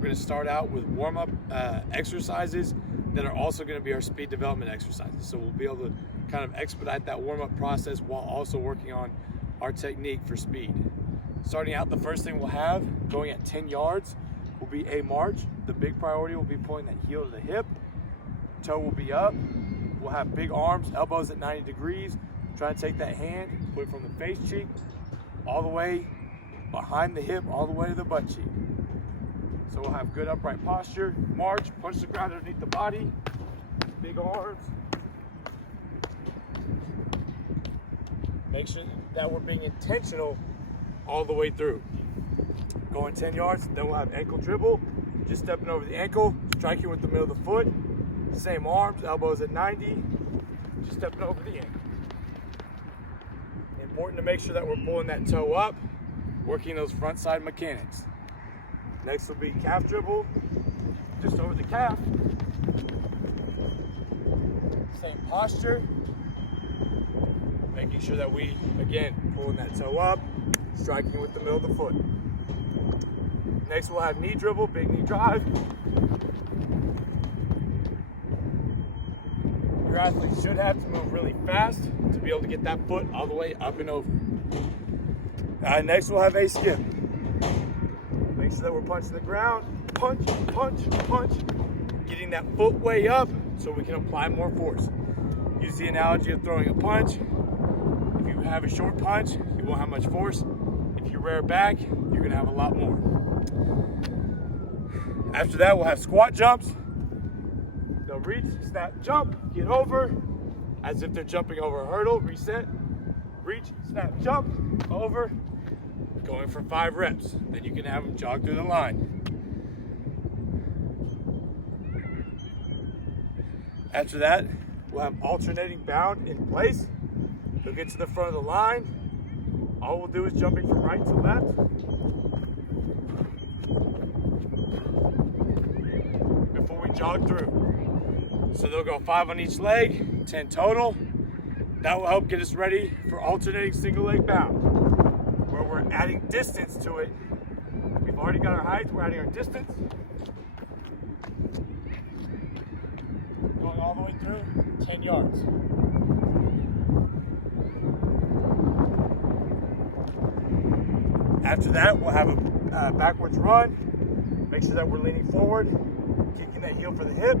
we're going to start out with warm-up exercises that are also going to be our speed development exercises. So we'll be able to kind of expedite that warm-up process while also working on our technique for speed. Starting out, the first thing we'll have going at 10 yards will be a march. The big priority will be pulling that heel to the hip. Toe will be up. We'll have big arms, elbows at 90 degrees. Try to take that hand, put it from the face cheek all the way behind the hip, all the way to the butt cheek. So we'll have good upright posture, march, punch the ground underneath the body, big arms. Make sure that we're being intentional all the way through. Going 10 yards, then we'll have ankle dribble, just stepping over the ankle, striking with the middle of the foot, same arms, elbows at 90, just stepping over the ankle. Important to make sure that we're pulling that toe up, working those front side mechanics. Next will be calf dribble, just over the calf. Same posture, making sure that we, again, pulling that toe up, striking with the middle of the foot. Next we'll have knee dribble, big knee drive. Your athlete should have to move really fast to be able to get that foot all the way up and over. Next we'll have a skip. Make sure that we're punching the ground, punch, punch, punch, getting that foot way up so we can apply more force. Use the analogy of throwing a punch. If you have a short punch, you won't have much force. If you rear back, you're gonna have a lot more. After that, we'll have squat jumps. They'll reach, snap, jump, get over, as if they're jumping over a hurdle, reset, reach, snap, jump, over, going for 5 reps. Then you can have them jog through the line. After that, we'll have alternating bound in place. They'll get to the front of the line. All we'll do is jumping from right to left. Before we jog through. So they'll go 5 on each leg, 10 total. That will help get us ready for alternating single leg bound, where we're adding distance to it. We've already got our height, we're adding our distance. Going all the way through, 10 yards. After that, we'll have a backwards run. Make sure that we're leaning forward, kicking that heel for the hip,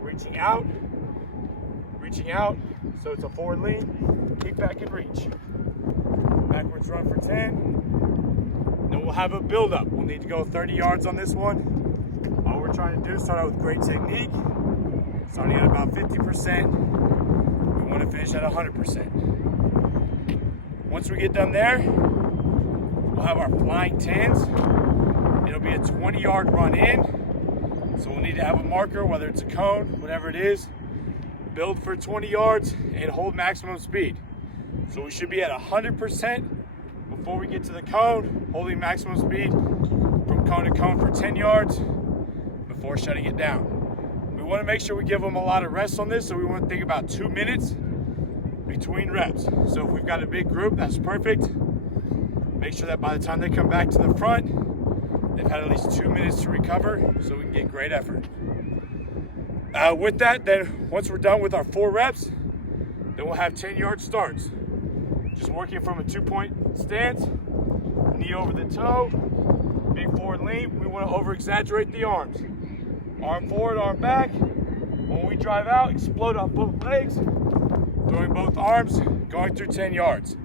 reaching out, so it's a forward lean, kick back and reach. Backwards run for 10. Then we'll have a build up. We'll need to go 30 yards on this one. All we're trying to do is start out with great technique, starting at about 50%. We want to finish at 100%. Once we get done there, we'll have our flying 10s. It'll be a 20-yard run in. So we'll need to have a marker, whether it's a cone, whatever it is, build for 20 yards and hold maximum speed. So we should be at 100% before we get to the cone, holding maximum speed from cone to cone for 10 yards before shutting it down. We want to make sure we give them a lot of rest on this, so we want to think about 2 minutes between reps. So if we've got a big group, that's perfect. Make sure that by the time they come back to the front, they've had at least 2 minutes to recover so we can get great effort. With that, then once we're done with our 4 reps, then we'll have 10-yard starts. Just working from a 2-point stance, knee over the toe, big forward lean. We want to over-exaggerate the arms. Arm forward, arm back. When we drive out, explode off both legs, throwing both arms, going through 10 yards.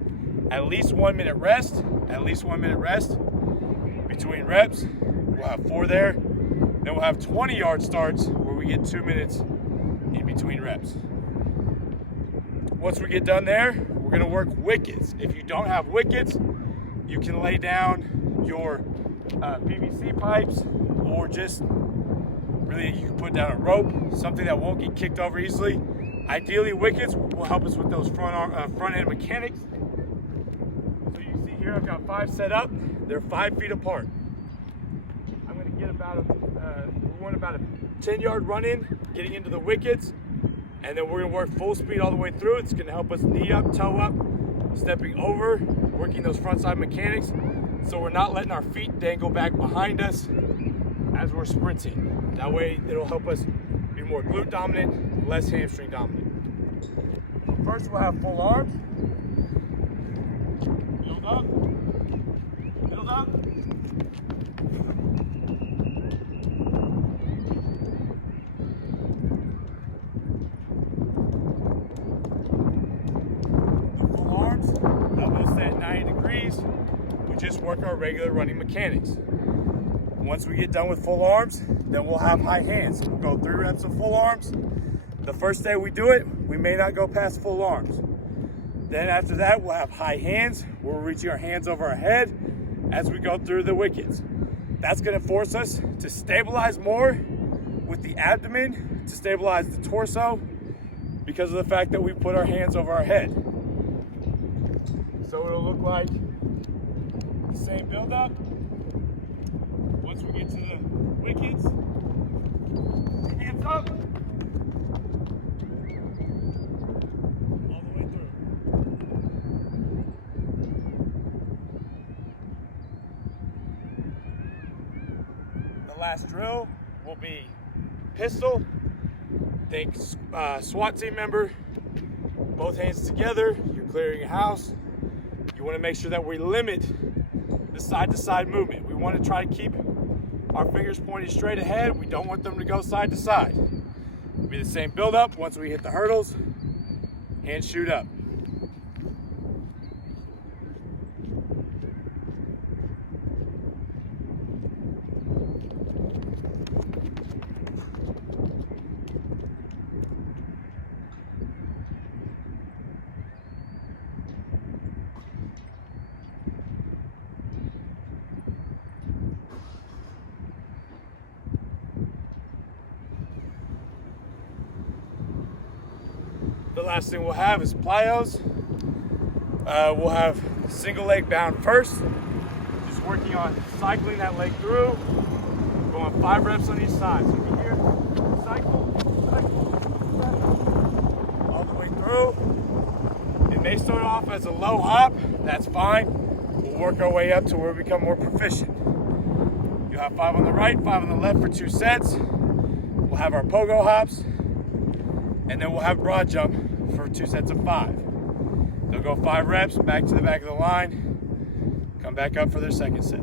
At least 1 minute rest, between reps. We'll have 4 there. Then we'll have 20-yard starts where we get 2 minutes in between reps. Once we get done there, we're gonna work wickets. If you don't have wickets, you can lay down your PVC pipes, or just really you can put down a rope, something that won't get kicked over easily. Ideally, wickets will help us with those front end mechanics. So you see here, I've got 5 set up. They're 5 feet apart. I'm gonna get we want about a 10-yard run in, getting into the wickets, and then we're gonna work full speed all the way through. It's gonna help us knee up, toe up, stepping over, working those front side mechanics, so we're not letting our feet dangle back behind us as we're sprinting. That way it'll help us be more glute dominant, less hamstring dominant. First we'll have full arms. Build up. Build up. The full arms, elbows stay at 90 degrees. We just work our regular running mechanics. Once we get done with full arms, then we'll have high hands. We'll go 3 reps of full arms. The first day we do it, we may not go past full arms. Then after that, we'll have high hands. We're reaching our hands over our head as we go through the wickets. That's gonna force us to stabilize more with the abdomen, to stabilize the torso, because of the fact that we put our hands over our head. So it'll look like the same build up. Once we get to the wickets, hands up. All the way through. The last drill will be pistol. Think SWAT team member. Both hands together. You're clearing a house. You want to make sure that we limit the side-to-side movement. We want to try to keep our fingers pointed straight ahead. We don't want them to go side to side. It'll be the same build up. Once we hit the hurdles, hands shoot up. The last thing we'll have is plyos. We'll have single leg bound first. Just working on cycling that leg through. Going 5 reps on each side. So you hear, cycle, all the way through. It may start off as a low hop. That's fine. We'll work our way up to where we become more proficient. You have 5 on the right, 5 on the left for 2 sets. We'll have our pogo hops. And then we'll have broad jump for 2 sets of 5. They'll go 5 reps, back to the back of the line, come back up for their second set.